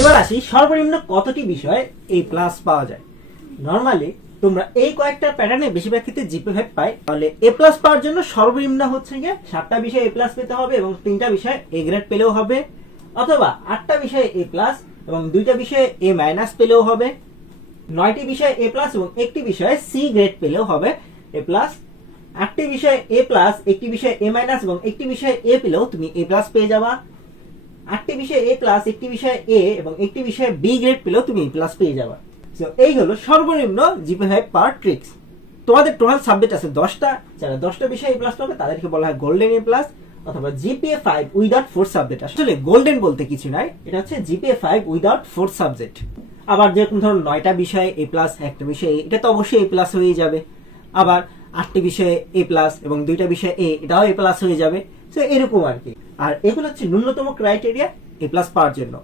এবার আসি সর্বনিম্ন কতটি বিষয়ে এ প্লাস পাওয়া যায়। নর্মালি তোমরা এই কয়েকটা প্যাটার্নে বেশিরভাগ ক্ষেত্রে জিপি 5 পাই। তাহলে এ প্লাস পাওয়ার জন্য সর্বনিম্ন হচ্ছে গিয়ে 7টা বিষয়ে এ প্লাস পেতে হবে এবং 3টা বিষয়ে এ গ্রেড পেলেও হবে, অথবা 8টা বিষয়ে এ প্লাস এবং 2টা বিষয়ে এ মাইনাস পেলেও হবে, 9টি বিষয়ে এ প্লাস এবং একটি বিষয়ে সি গ্রেড পেলেও হবে এ প্লাস, 8টি বিষয়ে এ প্লাস, একটি বিষয়ে এ মাইনাস এবং একটি বিষয়ে এ পেলেও তুমি এ প্লাস পেয়ে যাবা, 8টি বিষয়ে এ প্লাস, একটি বিষয়ে এ এবং একটি বিষয়ে বি গ্রেড পেলেও তুমি এ প্লাস পেয়ে যাবা। তো এই হলো সর্বনিম্ন জিপি 5 পাওয়ার ট্রিক্স। তোমাদের টোটাল সাবজেক্ট আছে 10টা, যারা 10টা বিষয়ে এ প্লাস পাবে তাদেরকে বলা হয় গোল্ডেন এ প্লাস অথবা জিপিএ 5 উইদাউট 4 সাবজেক্ট। আসলে গোল্ডেন বলতে কিছু নাই, এটা হচ্ছে জিপিএ 5 উইদাউট 4 সাবজেক্ট। আবার যেরকম ধরুন 9টা বিষয়ে এ প্লাস, একটা বিষয়ে এটা তো অবশ্যই এ প্লাস হয়ে যাবে। আবার 8টি বিষয়ে এ প্লাস এবং 2টা বিষয়ে এ, এটাও এ প্লাস হয়ে যাবে। তো এরকম আর কি। আর এগুলো হচ্ছে ন্যূনতম ক্রাইটেরিয়া এ প্লাস পাওয়ার জন্য।